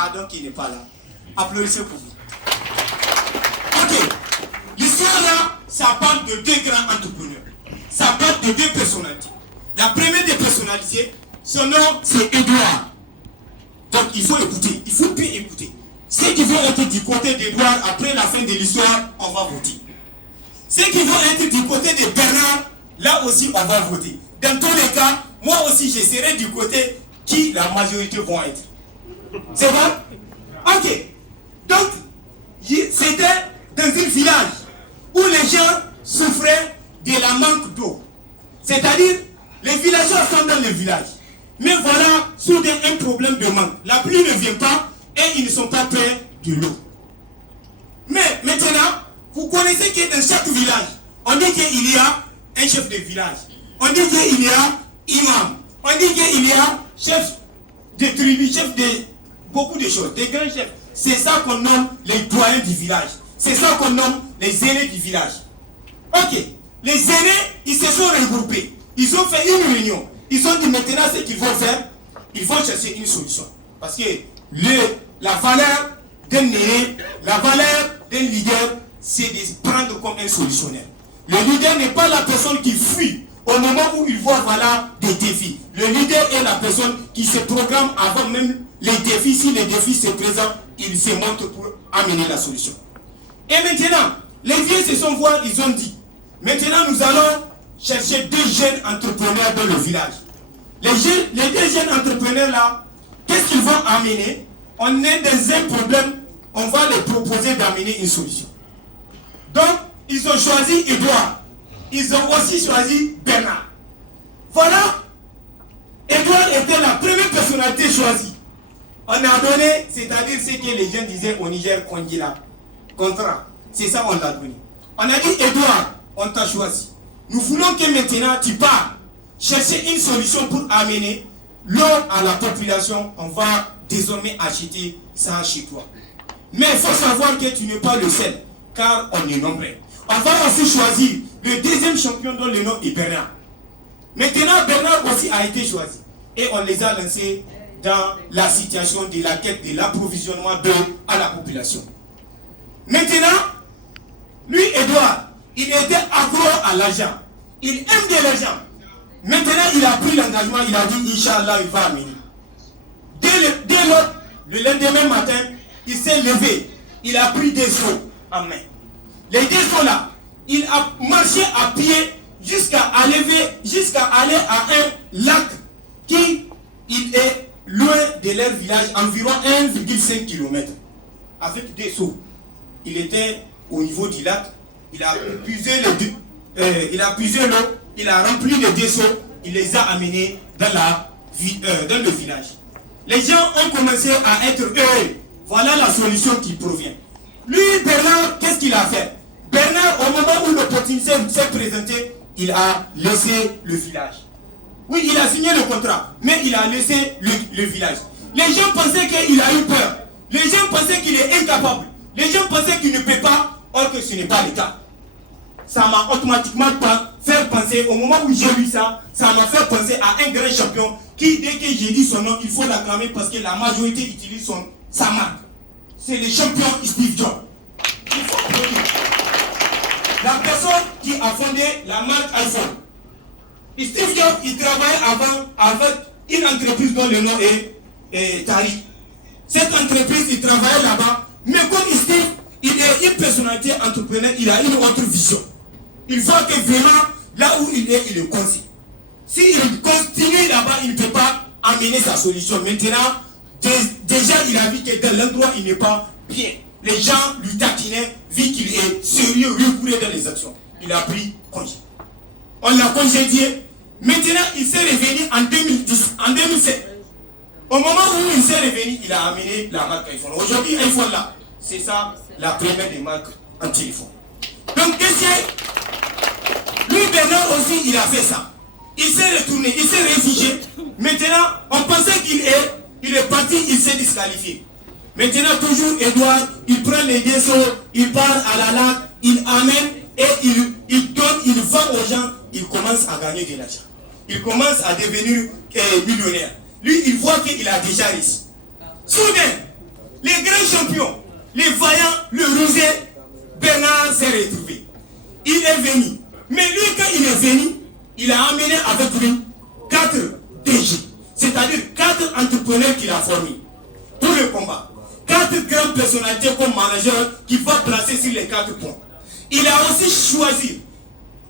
Donc il n'est pas là. Applaudissez pour lui. Ok. L'histoire là, ça parle de deux grands entrepreneurs. Ça parle de deux personnalités. La première des personnalités, son nom c'est Edouard. Donc il faut écouter, il faut bien écouter. Ceux qui vont être du côté d'Edouard, après la fin de l'histoire, on va voter. Ceux qui vont être du côté de Bernard, là aussi on va voter. Dans tous les cas, moi aussi je serai du côté qui la majorité vont être. C'est bon? Ok. Donc, c'était dans un village où les gens souffraient de la manque d'eau. C'est-à-dire, les villageois sont dans le village. Mais voilà, soudain un problème de manque. La pluie ne vient pas et ils ne sont pas près de l'eau. Mais maintenant, vous connaissez que dans chaque village, on dit qu'il y a un chef de village. On dit qu'il y a imam. On dit qu'il y a chef de tribu, chef de beaucoup de choses, des grands chefs. C'est ça qu'on nomme les doyens du village. C'est ça qu'on nomme les aînés du village. Ok. Les aînés, ils se sont regroupés. Ils ont fait une réunion. Ils ont dit maintenant ce qu'ils vont faire. Ils vont chercher une solution. Parce que la valeur d'un aîné, la valeur d'un leader, c'est de prendre comme un solutionnaire. Le leader n'est pas la personne qui fuit au moment où il voit voilà, des défis. Le leader est la personne qui se programme avant même les défis. Si les défis se présentent, il se montre pour amener la solution. Et maintenant, les vieux se sont voir, ils ont dit, maintenant nous allons chercher deux jeunes entrepreneurs dans le village. Les deux jeunes entrepreneurs là, qu'est-ce qu'ils vont amener? On est dans un problème, on va les proposer d'amener une solution. Donc, ils ont choisi Edouard. Ils ont aussi choisi Bernard. Voilà. Edouard était la première personnalité choisie. On a donné, c'est-à-dire ce que les gens disaient au Niger, Kongila, contrat. C'est ça on l'a donné. On a dit, Edouard, on t'a choisi. Nous voulons que maintenant tu pars chercher une solution pour amener l'eau à la population. On va désormais acheter ça chez toi. Mais il faut savoir que tu n'es pas le seul, car on est nombreux. On va aussi choisir le deuxième champion dont le nom est Bernard. Maintenant, Bernard aussi a été choisi. Et on les a lancés dans la situation de la quête de l'approvisionnement d'eau à la population. Maintenant, lui, Edouard, il était accro à l'argent. Il aime de l'argent. Maintenant, il a pris l'engagement, il a dit, Inch'Allah, il va amener. Dès le lendemain matin, il s'est levé. Il a pris des seaux en main. Les deux seaux là, il a marché à pied jusqu'à aller à un lac qui il est loin de leur village, environ 1,5 km. Avec des seaux. Il était au niveau du lac, il a puisé l'eau, il a rempli les deux seaux, il les a amenés dans le village. Les gens ont commencé à être heureux. Voilà la solution qui provient. Lui, Bernard, qu'est-ce qu'il a fait? Bernard, au moment où l'opportunité s'est présentée, il a laissé le village. Oui, il a signé le contrat, mais il a laissé le village. Les gens pensaient qu'il a eu peur. Les gens pensaient qu'il est incapable. Les gens pensaient qu'il ne peut pas, or que ce n'est pas le cas. Ça m'a automatiquement fait penser, au moment où j'ai lu ça, ça m'a fait penser à un grand champion qui, dès que j'ai dit son nom, il faut l'acclamer parce que la majorité utilise sa marque. C'est le champion Steve Jobs. Il faut applaudir. La personne qui a fondé la marque iPhone. Steve Jobs, il travaillait avant avec une entreprise dont le nom est Tariq. Cette entreprise, il travaillait là-bas. Mais comme Steve, il est une personnalité entrepreneur, il a une autre vision. Il voit que vraiment, là où il est conscient. S'il continue là-bas, il ne peut pas amener sa solution. Maintenant, déjà, il a vu que dans l'endroit, il n'est pas bien. Les gens lui taquinaient, vu qu'il est sérieux, rigoureux dans les actions. Il a pris congé. On l'a congédié. Maintenant, il s'est revenu en 2007. Au moment où il s'est revenu, il a amené la marque iPhone. Aujourd'hui, iPhone là, c'est ça la première des marques en téléphone. Donc, qu'est-ce que lui, Bernard aussi, il a fait ça. Il s'est retourné, il s'est réfugié. Maintenant, on pensait qu'il est parti, il s'est disqualifié. Maintenant, toujours, Edouard, il prend les deux seaux, il part à la lac, il amène et il donne, il vend aux gens, il commence à gagner de l'argent. Il commence à devenir millionnaire. Lui, il voit qu'il a déjà réussi. Soudain, les grands champions, les vaillants, le rusé, Bernard s'est retrouvé. Il est venu. Mais lui, quand il est venu, il a amené avec lui 4 DG. C'est-à-dire 4 entrepreneurs qu'il a formés pour le combat. 4 grandes personnalités comme manager qui vont placer sur les 4 points. Il a aussi choisi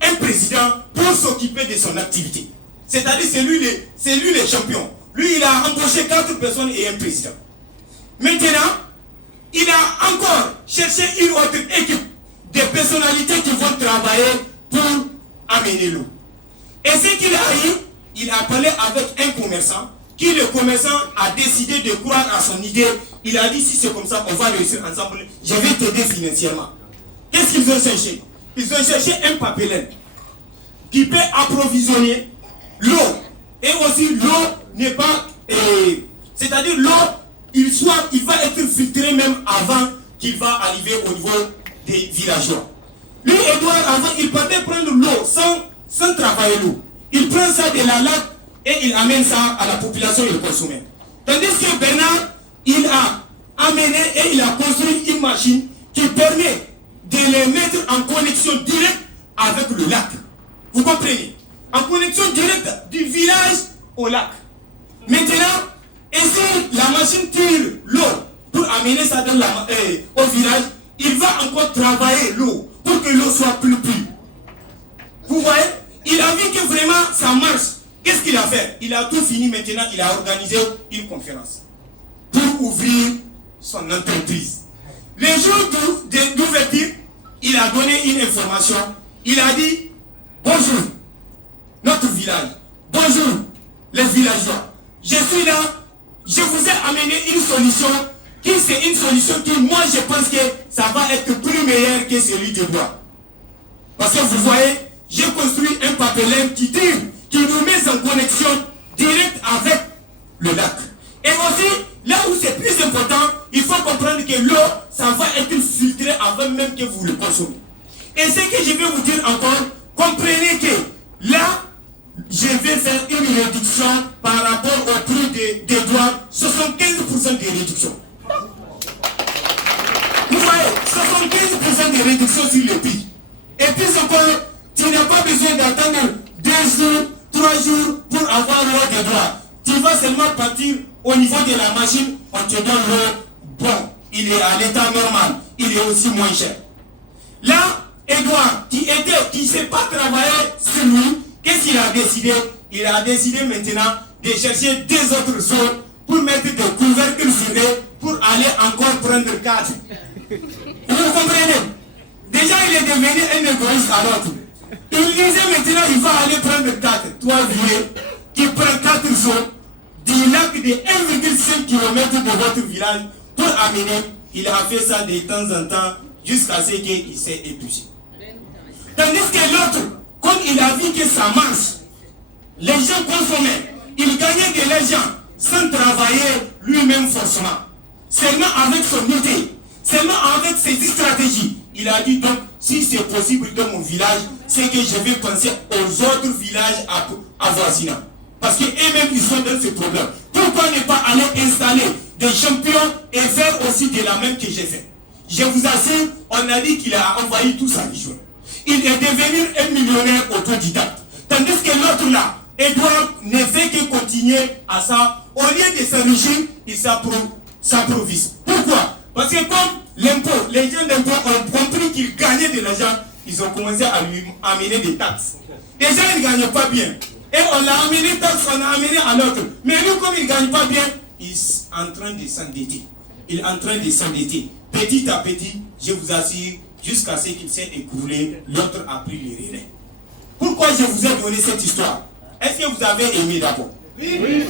un président pour s'occuper de son activité. C'est-à-dire c'est lui le champion. Lui, il a embauché 4 personnes et un président. Maintenant, il a encore cherché une autre équipe de personnalités qui vont travailler pour amener l'eau. Et ce qu'il a eu, il a parlé avec un commerçant, qui le commerçant a décidé de croire à son idée. Il a dit, si c'est comme ça, on va réussir ensemble, je vais t'aider financièrement. Qu'est-ce qu'ils ont cherché? Ils ont cherché un papelaine qui peut approvisionner l'eau. Et aussi, l'eau n'est pas... c'est-à-dire, l'eau, il va être filtré même avant qu'il va arriver au niveau des villageois. Lui, Edouard, avant, il partait prendre l'eau sans travailler l'eau. Il prend ça de la lac et il amène ça à la population et le consommer. Tandis que Bernard, il a amené et il a construit une machine qui permet de les mettre en connexion directe avec le lac. Vous comprenez? En connexion directe du village au lac. Maintenant, et si la machine tire l'eau pour amener ça dans au village, il va encore travailler l'eau pour que l'eau soit plus pure. Vous voyez? Il a vu que vraiment ça marche. Qu'est-ce qu'il a fait? Il a tout fini maintenant, il a organisé une conférence pour ouvrir son entreprise. Le jour d'ouverture, il a donné une information. Il a dit, bonjour, notre village. Bonjour, les villageois. Je suis là, je vous ai amené une solution qui c'est une solution qui, moi, je pense que ça va être plus meilleur que celui de bois. Parce que vous voyez, j'ai construit un papelain qui tire, qui nous met en connexion directe avec le lac. Et aussi, là où c'est plus important, il faut comprendre que l'eau, ça va être filtré avant même que vous le consommez. Et ce que je vais vous dire encore, comprenez que là, je vais faire une réduction par rapport au prix des douanes, 75% de réduction. Vous voyez, 75% de réduction sur le prix. Et puis encore, tu n'as pas besoin d'attendre 2 jours, 3 jours pour avoir l'eau des droits. Tu vas seulement partir au niveau de la machine, on te donne l'eau. Bon, il est à l'état normal, il est aussi moins cher. Là, Edouard, qui ne sait pas travailler sur lui, qu'est-ce qu'il a décidé? Il a décidé maintenant de chercher 2 autres zones pour mettre des couvercles sur eux pour aller encore prendre 4. Vous comprenez? Déjà, il est devenu un égoïste à l'autre. Il disait maintenant, il va aller prendre 4. Toi, vieux, qui prend 4 zones du lac de 1,5 km de votre village pour amener. Il a fait ça de temps en temps jusqu'à ce qu'il s'est épuisé. Tandis que l'autre, comme il a vu que ça marche, les gens consommaient, il gagnait de l'argent sans travailler lui-même forcément. Seulement avec son idée, seulement avec ses stratégies. Il a dit donc, si c'est possible dans mon village, c'est que je vais penser aux autres villages avoisinants. Parce qu'eux-mêmes, ils sont dans ce problème. Pourquoi ne pas aller installer des champions et faire aussi de la même que j'ai fait? Je vous assure, on a dit qu'il a envahi tout sa région. Il est devenu un millionnaire autodidacte. Tandis que l'autre là, Edouard ne fait que continuer à ça. Au lieu de s'enrichir, il s'improvise. Pourquoi? Parce que comme l'impôt, les gens d'impôt ont compris qu'ils gagnaient de l'argent, ils ont commencé à lui amener des taxes. Les gens ne gagnent pas bien. Et on l'a amené taxes, on l'a amené à l'autre. Mais lui, comme il ne gagne pas bien, il est en train de s'endetter. Il est en train de s'endetter. Petit à petit, je vous assure, jusqu'à ce qu'il s'est écoulé, l'autre a pris les relais. Pourquoi je vous ai donné cette histoire? Est-ce que vous avez aimé d'abord? Oui.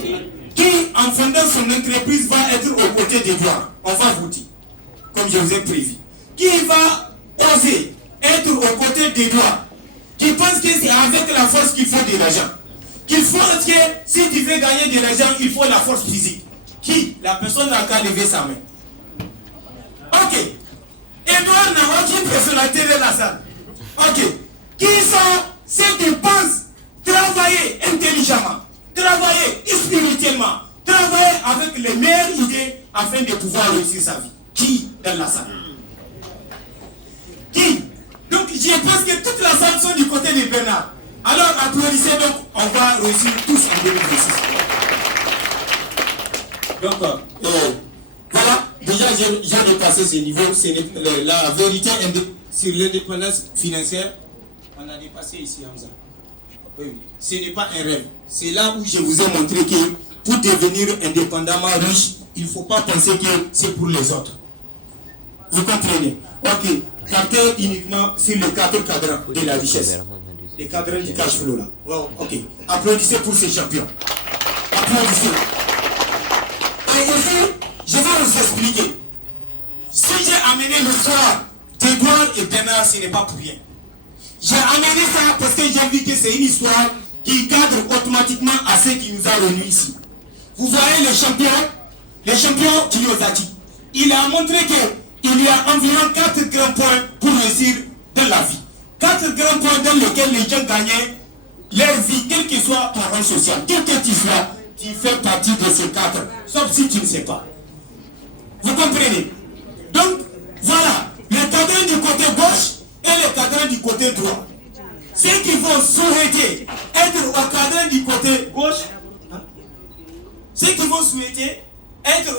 Qui, en fondant son entreprise, va être aux côtés d'Edouard? On va vous dire, comme je vous ai prévu. Qui va oser être aux côtés d'Edouard? Qui pense que c'est avec la force qu'il faut de l'argent? Qu'il faut que si tu veux gagner de l'argent, il faut la force physique. Qui? La personne n'a qu'à lever sa main. Ok. Edouard n'a aucune personnalité de la salle. Ok. Qui sont ceux qui pensent travailler intelligemment, travailler spirituellement, travailler avec les meilleures idées afin de pouvoir réussir sa vie? Qui dans la salle? Qui? Donc je pense que toute la salle sont du côté de Bernard. Alors applaudissez, donc on va réussir tous en 2026. Donc voilà, déjà j'ai dépassé ce niveau. La vérité sur l'indépendance financière, on a dépassé ici Hamza. Oui, ce n'est pas un rêve. C'est là où je vous ai montré que pour devenir indépendamment riche, il ne faut pas penser que c'est pour les autres. Vous comprenez? Ok, partez uniquement sur le cadre de la richesse. Les cadres du cash flow là. Wow, ok. Applaudissez pour ces champions. Applaudissez. Et aussi, je vais vous expliquer. Si j'ai amené l'histoire d'Edouard et Bernard, ce n'est pas pour rien. J'ai amené ça parce que j'ai vu que c'est une histoire qui cadre automatiquement à ce qui nous a réunis ici. Vous voyez les champions Kiyosaki. Il a montré qu'il y a environ 4 grands points pour réussir dans la vie. 4 grands points dans lesquels les gens gagnaient leur vie, quel que soit ton rang social. Quel que tu sois, tu fais partie de ces 4, sauf si tu ne sais pas. Vous comprenez? Donc, voilà, les cadres du côté gauche et les cadres du côté droit. Ceux qui vont souhaiter être au cadre du côté gauche, ceux qui vont souhaiter être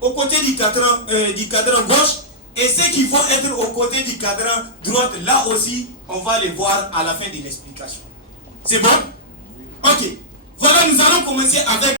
au côté du cadran gauche, et ceux qui vont être au côté du cadran droite, là aussi, on va les voir à la fin de l'explication. C'est bon? Ok. Voilà, nous allons commencer avec